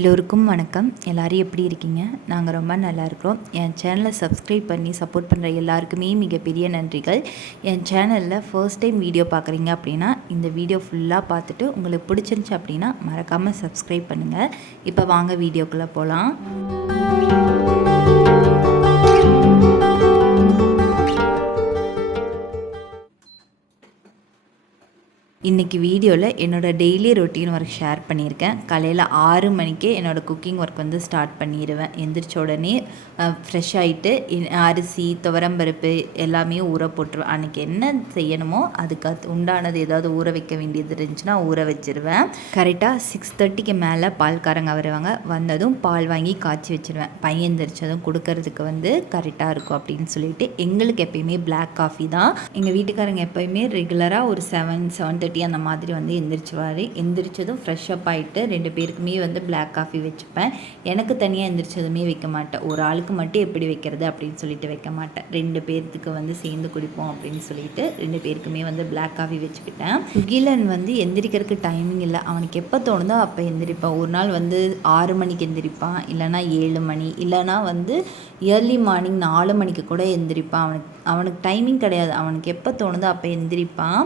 எல்லோருக்கும் வணக்கம். எல்லோரும் எப்படி இருக்கீங்க? நாங்கள் ரொம்ப நல்லா இருக்கிறோம். என் சேனலை சப்ஸ்கிரைப் பண்ணி சப்போர்ட் பண்ணுற எல்லாருக்குமே மிகப்பெரிய நன்றிகள். என் சேனலில் ஃபர்ஸ்ட் டைம் வீடியோ பார்க்குறீங்க அப்படின்னா இந்த வீடியோ ஃபுல்லாக பார்த்துட்டு உங்களுக்கு பிடிச்சிருந்துச்சி அப்படின்னா மறக்காமல் சப்ஸ்கிரைப் பண்ணுங்கள். இப்போ வாங்க வீடியோக்குள்ளே போகலாம். இன்றைக்கி வீடியோவில் என்னோடய டெய்லி ரொட்டீன் ஒர்க் ஷேர் பண்ணியிருக்கேன். காலையில் 6 மணிக்கே என்னோடய குக்கிங் ஒர்க் வந்து ஸ்டார்ட் பண்ணிடுவேன். எந்திரிச்ச உடனே ஃப்ரெஷ் ஆகிட்டு அரிசி, துவரம்பருப்பு எல்லாமே ஊற போட்டுருவேன். அன்றைக்கி என்ன செய்யணுமோ அதுக்கு உண்டானது ஏதாவது ஊற வைக்க வேண்டியது இருந்துச்சுன்னா ஊற வச்சுருவேன். கரெக்டாக 6:30க்கு மேலே பால்காரங்க வருவாங்க. வந்ததும் பால் வாங்கி காய்ச்சி வச்சுருவேன். பையன் எந்திரிச்சதும் கொடுக்கறதுக்கு வந்து கரெக்டாக இருக்கும் அப்படின்னு சொல்லிட்டு எங்களுக்கு எப்பயுமே பிளாக் காஃபி தான். எங்கள் வீட்டுக்காரங்க எப்போயுமே ரெகுலராக ஒரு 7:30 அந்த மாதிரி வந்து எந்திரிச்சுவார். எந்திரிச்சதும் ஃப்ரெஷ்அப் ஆகிட்டு 2 பேருக்குமே வந்து பிளாக் காஃபி வச்சுப்பேன். எனக்கு தனியாக எந்திரிச்சதுமே வைக்க மாட்டேன். ஒரு ஆளுக்கு மட்டும் எப்படி வைக்கிறது அப்படின்னு சொல்லிட்டு வைக்க மாட்டேன். 2 பேர்த்துக்கு வந்து சேர்ந்து குடிப்போம் அப்படின்னு சொல்லிட்டு 2 பேருக்குமே வந்து பிளாக் காஃபி வச்சுக்கிட்டேன். சுகிலன் வந்து எந்திரிக்கிறதுக்கு டைமிங் இல்லை. அவனுக்கு எப்போ தோணுதோ அப்போ எந்திரிப்பான். ஒரு நாள் வந்து 6 மணிக்கு எந்திரிப்பான், இல்லைனா 7 மணி, இல்லைனா வந்து ஏர்லி மார்னிங் 4 மணிக்கு கூட எந்திரிப்பான். அவனுக்கு டைமிங் கிடையாது. அவனுக்கு எப்போ தோணுதோ அப்போ எந்திரிப்பான்.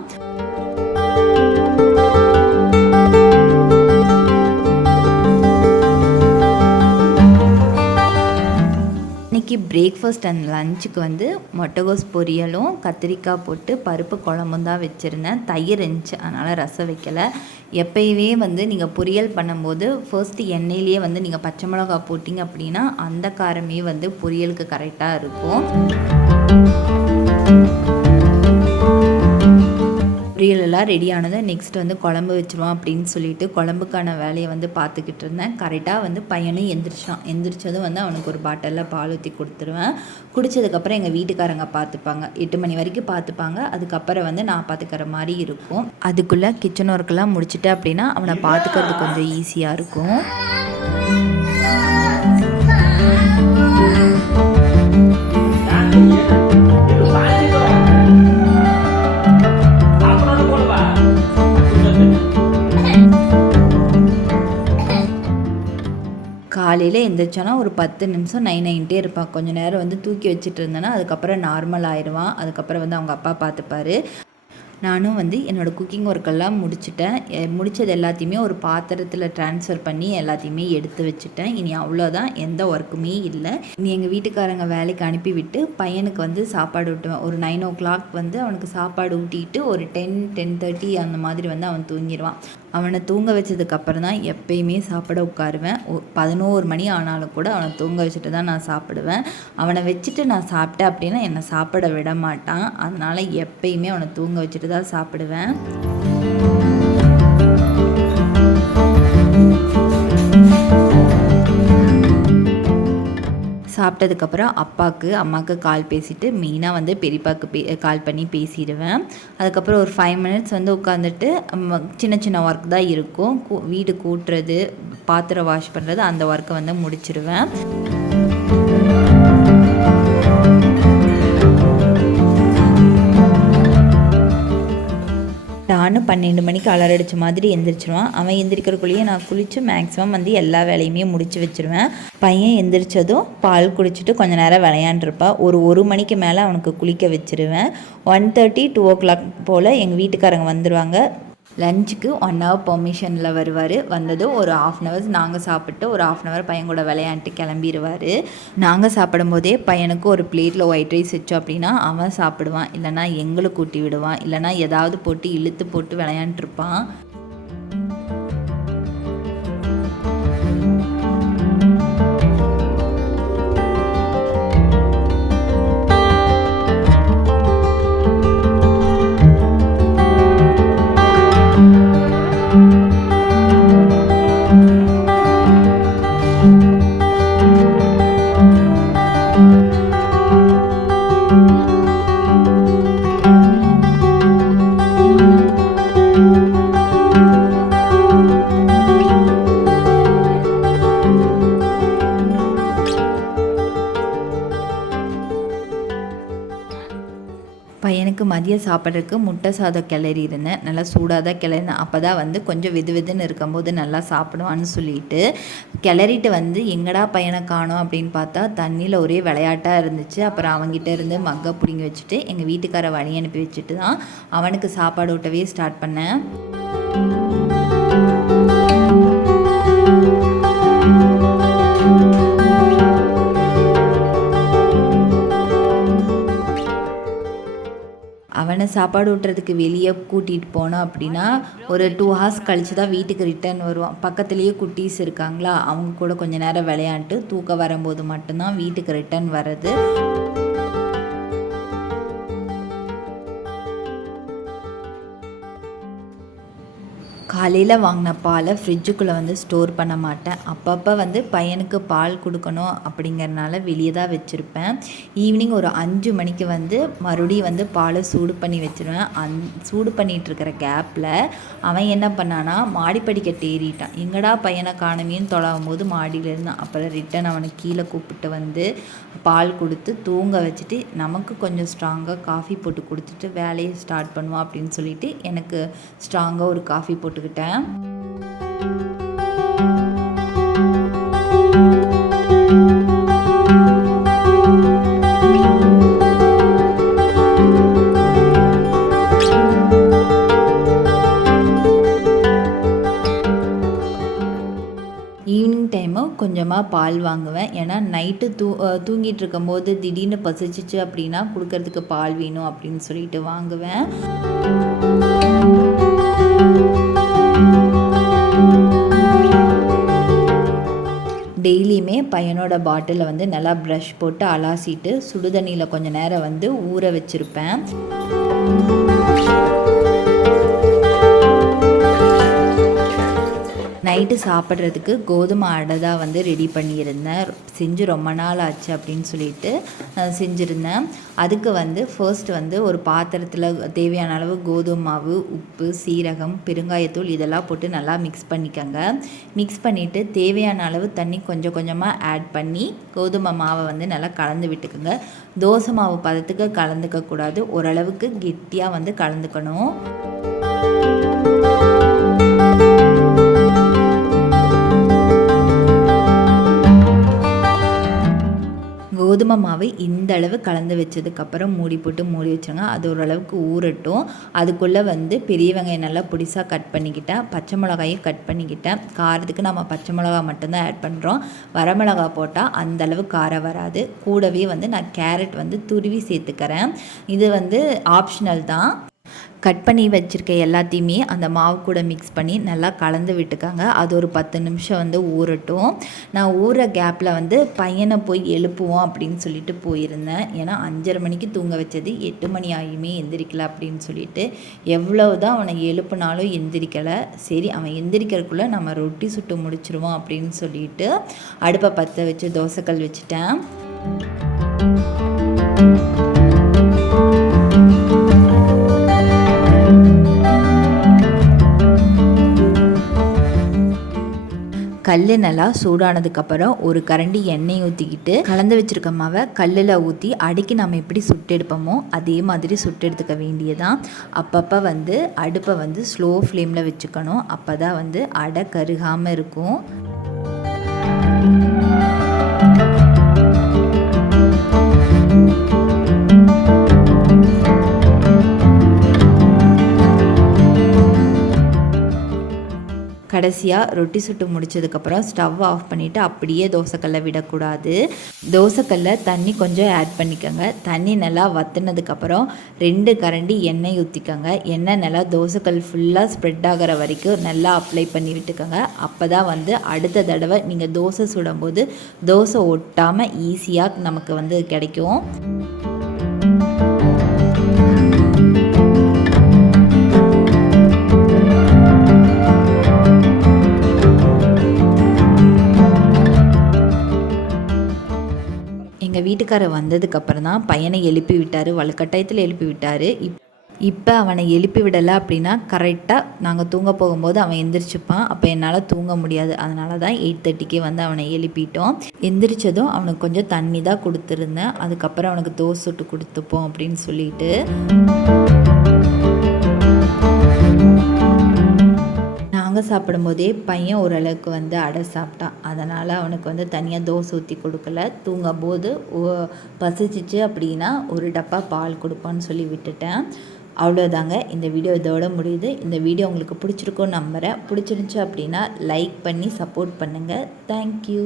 இன்றைக்கி பிரேக்ஃபாஸ்ட் அண்ட் லஞ்சுக்கு வந்து முட்டைகோஸ் பொரியலும் கத்திரிக்காய் போட்டு பருப்பு குழம்பும் தான் வச்சுருந்தேன். தயிர் இருந்துச்சு, அதனால் ரசம் வைக்கலை. எப்பயுமே வந்து நீங்கள் பொரியல் பண்ணும்போது ஃபர்ஸ்ட்டு எண்ணெயிலேயே வந்து நீங்கள் பச்சை மிளகா போட்டிங்க அப்படின்னா அந்த காரமே வந்து பொரியலுக்கு கரெக்டாக இருக்கும். பொரியலெல்லாம் ரெடி ஆனதை நெக்ஸ்ட் வந்து குழம்பு வச்சுருவோம் அப்படின்னு சொல்லிட்டு குழம்புக்கான வேலையை வந்து பார்த்துக்கிட்டு இருந்தேன். கரெக்டாக வந்து பையனும் எந்திரிச்சதும் வந்து அவனுக்கு ஒரு பாட்டிலில் பால் ஊற்றி கொடுத்துருவேன். குடித்ததுக்கப்புறம் எங்கள் வீட்டுக்காரங்க பார்த்துப்பாங்க. 8 மணி வரைக்கும் பார்த்துப்பாங்க. அதுக்கப்புறம் வந்து நான் பார்த்துக்கிற மாதிரி இருக்கும். அதுக்குள்ளே கிச்சன் ஒர்க்கெல்லாம் முடிச்சுட்டு அப்படின்னா அவனை பார்த்துக்கிறது கொஞ்சம் ஈஸியாக இருக்கும். காலையில் எந்திரிச்சோன்னா ஒரு 10 நிமிஷம் நைன்ட்டே இருப்பான். கொஞ்சம் நேரம் வந்து தூக்கி வச்சுட்டு இருந்தேன்னா அதுக்கப்புறம் நார்மல் ஆயிடுவான். அதுக்கப்புறம் வந்து அவங்க அப்பா பார்த்துப்பாரு. நானும் வந்து என்னோடய குக்கிங் ஒர்க்கெல்லாம் முடிச்சுட்டேன். முடித்தது எல்லாத்தையுமே ஒரு பாத்திரத்தில் ட்ரான்ஸ்ஃபர் பண்ணி எல்லாத்தையுமே எடுத்து வச்சுட்டேன். இனி அவ்வளோதான், எந்த ஒர்க்குமே இல்லை. இனி எங்கள் வீட்டுக்காரங்க வேலைக்கு அனுப்பிவிட்டு பையனுக்கு வந்து சாப்பாடு ஊட்டுவேன். ஒரு 9 o'clock வந்து அவனுக்கு சாப்பாடு ஊட்டிட்டு ஒரு 10:30 அந்த மாதிரி வந்து அவன் தூங்கிடுவான். அவனை தூங்க வச்சதுக்கப்புறம் தான் எப்பயுமே சாப்பிட உட்காருவேன். 11 மணி ஆனாலும் கூட அவனை தூங்க வச்சுட்டு தான் நான் சாப்பிடுவேன். அவனை வச்சுட்டு நான் சாப்பிட்டேன் அப்படின்னா என்னை சாப்பிட விட மாட்டான். அதனால் எப்பயுமே அவனை தூங்க வச்சுட்டு தான் சாப்பிடுவேன். சாப்பிட்டதுக்கப்புறம் அப்பாவுக்கு அம்மாவுக்கு கால் பேசிவிட்டு மெயினாக வந்து பெரியப்பாவுக்கு கால் பண்ணி பேசிடுவேன். அதுக்கப்புறம் ஒரு 5 minutes வந்து உட்காந்துட்டு சின்ன சின்ன ஒர்க் தான் இருக்கும். வீடு கூட்டுறது, பாத்திரம் வாஷ் பண்ணுறது, அந்த ஒர்க்கை வந்து முடிச்சிடுவேன். நானும் 12 மணிக்கு அலாரம் அடித்த மாதிரி எந்திரிச்சிடுவான். அவன் எந்திரிக்கிறக்குள்ளேயே நான் குளித்து மேக்ஸிமம் வந்து எல்லா வேலையுமே முடித்து வச்சுருவேன். பையன் எந்திரிச்சதும் பால் குடிச்சிட்டு கொஞ்சம் நேரம் விளையாண்டுருப்பான். ஒரு மணிக்கு மேலே அவனுக்கு குளிக்க வச்சுருவேன். 1:30 2 o'clock போல் எங்கள் வீட்டுக்காரங்க வந்துடுவாங்க. லஞ்சுக்கு 1 hour பெர்மிஷனில் வருவார். வந்ததும் ஒரு 1/2 hour நாங்கள் சாப்பிட்டு ஒரு 1/2 hour பையன் கூட விளையாண்டுட்டு கிளம்பிடுவார். நாங்கள் சாப்பிடும் போதே பையனுக்கு ஒரு பிளேட்டில் ஒயிட் ரைஸ் வச்சோம் அப்படின்னா அவன் சாப்பிடுவான். இல்லைனா எங்களுக்கு ஊட்டி விடுவான். இல்லைனா ஏதாவது போட்டு இழுத்து போட்டு விளையாண்டுருப்பான். பையனுக்கு மதியம் சாப்பிட்றதுக்கு முட்டை சாதம் கிளறி இருந்தேன். நல்லா சூடாக தான் கிளறினேன். அப்போ தான் வந்து கொஞ்சம் வெது வெதுன்னு இருக்கும்போது நல்லா சாப்பிடுவான்னு சொல்லிட்டு கிளறிட்டு வந்து எங்கடா பையனை காணோம் அப்படின்னு பார்த்தா தண்ணியில் ஒரே விளையாட்டாக இருந்துச்சு. அப்புறம் அவங்ககிட்ட இருந்து மக்கை பிடிங்கி வச்சுட்டு எங்கள் வீட்டுக்கார வழி அனுப்பி வச்சுட்டு தான் அவனுக்கு சாப்பாடு ஊட்டவே ஸ்டார்ட் பண்ணேன். அவனை சாப்பாடு ஊட்டுறதுக்கு வெளியே கூட்டிகிட்டு போனோம் அப்படின்னா ஒரு 2 ஹார்ஸ் கழித்து தான் வீட்டுக்கு ரிட்டர்ன் வருவான். பக்கத்துலேயே குட்டீஸ் இருக்காங்களா, அவங்க கூட கொஞ்சம் நேரம் விளையாண்டு தூக்கம் வரும்போது மட்டும்தான் வீட்டுக்கு ரிட்டர்ன் வர்றது. காலையில் வாங்கின பாலை ஃப்ரிட்ஜுக்குள்ளே வந்து ஸ்டோர் பண்ண மாட்டேன். அப்பப்போ வந்து பையனுக்கு பால் கொடுக்கணும் அப்படிங்கிறனால வெளியே தான் வச்சுருப்பேன். ஈவினிங் ஒரு 5 மணிக்கு வந்து மறுபடியும் வந்து பாலை சூடு பண்ணி வச்சுருவேன். சூடு பண்ணிகிட்ருக்கிற கேப்பில் அவன் என்ன பண்ணான்னா மாடிப்படிக்கட்டு ஏறிட்டான். எங்கடா பையனை காணமேன்னு தொலைவும் போது மாடியில் இருந்தான். அப்புறம் ரிட்டன் அவனை கீழே கூப்பிட்டு வந்து பால் கொடுத்து தூங்க வச்சுட்டு நமக்கு கொஞ்சம் ஸ்ட்ராங்காக காஃபி போட்டு கொடுத்துட்டு வேலையை ஸ்டார்ட் பண்ணுவான் அப்படின்னு சொல்லிட்டு எனக்கு ஸ்ட்ராங்காக ஒரு காஃபி போட்டுக்கிட்டேன். ஈவினிங் டைமு கொஞ்சமாக பால் வாங்குவேன். ஏன்னா நைட்டு தூங்கிட்டு இருக்கும்போது திடீர்னு பசிச்சிச்சு அப்படின்னா கொடுக்கறதுக்கு பால் வேணும் அப்படின்னு சொல்லிட்டு வாங்குவேன். டெய்லியுமே பையனோட பாட்டிலை வந்து நல்லா ப்ரஷ் போட்டு அலாசிட்டு சுடுதண்ணியில் கொஞ்சம் நேரம் வந்து ஊற வச்சுருப்பேன். நைட்டு சாப்பிட்றதுக்கு கோதுமை அடை தான் வந்து ரெடி பண்ணியிருந்தேன். செஞ்சு ரொம்ப நாள் ஆச்சு அப்படின்னு சொல்லிட்டு செஞ்சுருந்தேன். அதுக்கு வந்து ஃபர்ஸ்ட் வந்து ஒரு பாத்திரத்தில் தேவையான அளவு கோதுமை மாவு, உப்பு, சீரகம், பெருங்காயத்தூள் இதெல்லாம் போட்டு நல்லா மிக்ஸ் பண்ணிக்கோங்க. மிக்ஸ் பண்ணிவிட்டு தேவையான அளவு தண்ணி கொஞ்சம் கொஞ்சமாக ஆட் பண்ணி கோதுமை மாவை வந்து நல்லா கலந்து விட்டுக்குங்க. தோசை மாவு பதத்துக்கு கலந்துக்கக்கூடாது, ஓரளவுக்கு கெட்டியாக வந்து கலந்துக்கணும். கோதுமை மாவு இந்த அளவு கலந்து வச்சதுக்கப்புறம் மூடி போட்டு மூடி வச்சுருங்க. அது ஓரளவுக்கு ஊறட்டும். அதுக்குள்ளே வந்து பெரிய வெங்காயம் நல்லா பொடிசாக கட் பண்ணிக்கிட்டேன். பச்சை மிளகாயும் கட் பண்ணிக்கிட்டேன். காரத்துக்கு நம்ம பச்சை மிளகா மட்டும்தான் ஆட் பண்ணுறோம். வரமிளகா போட்டால் அந்தளவு காரம் வராது. கூடவே வந்து நான் கேரட் வந்து துருவி சேர்த்துக்கிறேன். இது வந்து ஆப்ஷனல் தான். கட் பண்ணி வச்சுருக்க எல்லாத்தையுமே அந்த மாவு கூட மிக்ஸ் பண்ணி நல்லா கலந்து விட்டுக்காங்க. அது ஒரு 10 நிமிஷம் வந்து ஊறட்டும். நான் ஊற கேப்பில் வந்து பையனை போய் எழுப்புவோம் அப்படின்னு சொல்லிட்டு போயிருந்தேன். ஏன்னா 5:30 மணிக்கு தூங்க வச்சது 8 மணி ஆகியுமே எந்திரிக்கலை அப்படின்னு சொல்லிட்டு எவ்வளவு தான் அவனை எழுப்புனாலும் எந்திரிக்கலை. சரி அவன் எந்திரிக்கிறதுக்குள்ளே நம்ம ரொட்டி சுட்டு முடிச்சிருவோம் அப்படின்னு சொல்லிட்டு அடுப்பை பற்ற வச்சு தோசைக்கல் வச்சுட்டேன். கல் நல்லா சூடானதுக்கப்புறம் ஒரு கரண்டி எண்ணெய் ஊற்றிக்கிட்டு கலந்து வச்சுருக்க மாவை கல்லில் ஊற்றி அடிக்கி நம்ம எப்படி சுட்டு எடுப்போமோ அதே மாதிரி சுட்டு எடுத்துக்க வேண்டியதான். அப்பப்போ வந்து அடுப்பை வந்து ஸ்லோ ஃப்ளேமில் வச்சுக்கணும். அப்போ தான் வந்து அடை கருகாமல் இருக்கும். கடைசியாக ரொட்டி சுட்டு முடிச்சதுக்கப்புறம் ஸ்டவ் ஆஃப் பண்ணிவிட்டு அப்படியே தோசைக்கல்லை விடக்கூடாது. தோசைக்கல்லை தண்ணி கொஞ்சம் ஆட் பண்ணிக்கோங்க. தண்ணி நல்லா வற்றினதுக்கப்புறம் 2 கரண்டி எண்ணெய் ஊற்றிக்கோங்க. எண்ணெய் நல்லா தோசைக்கல் ஃபுல்லாக ஸ்ப்ரெட் ஆகிற வரைக்கும் நல்லா அப்ளை பண்ணி விட்டுக்கோங்க. அப்போ தான் வந்து அடுத்த தடவை நீங்கள் தோசை சுடும்போது தோசை ஒட்டாமல் ஈஸியாக நமக்கு வந்து கிடைக்கும். எங்கள் வீட்டுக்காரர் வந்ததுக்கப்புறம் தான் பையனை எழுப்பி விட்டார். வலுக்கட்டாயத்தில் எழுப்பி விட்டார். இப்போ அவனை எழுப்பி விடலை அப்படின்னா கரெக்டாக நாங்கள் தூங்க போகும்போது அவன் எந்திரிச்சுப்பான். அப்போ என்னால் தூங்க முடியாது. அதனால தான் 8:30க்கே வந்து அவனை எழுப்பிட்டோம். எந்திரிச்சதும் அவனுக்கு கொஞ்சம் தண்ணி தான் கொடுத்துருந்தேன். அதுக்கப்புறம் அவனுக்கு தோசை சுட்டு கொடுத்துப்போம் அப்படின்னு சொல்லிட்டு நாங்கள் சாப்பிடும்போதே பையன் ஓரளவுக்கு வந்து அடை சாப்பிட்டான். அதனால் அவனுக்கு வந்து தனியாக தோசை ஊற்றி கொடுக்கல. தூங்கும்போது பசிச்சிச்சு அப்படின்னா ஒரு டப்பா பால் கொடுப்பான்னு சொல்லி விட்டுட்டேன். அவ்வளோதாங்க, இந்த வீடியோ இதோட முடியுது. இந்த வீடியோ உங்களுக்கு பிடிச்சிருக்கும்னு நம்புகிறேன். பிடிச்சிருந்துச்சு அப்படின்னா லைக் பண்ணி சப்போர்ட் பண்ணுங்கள். தேங்க்யூ.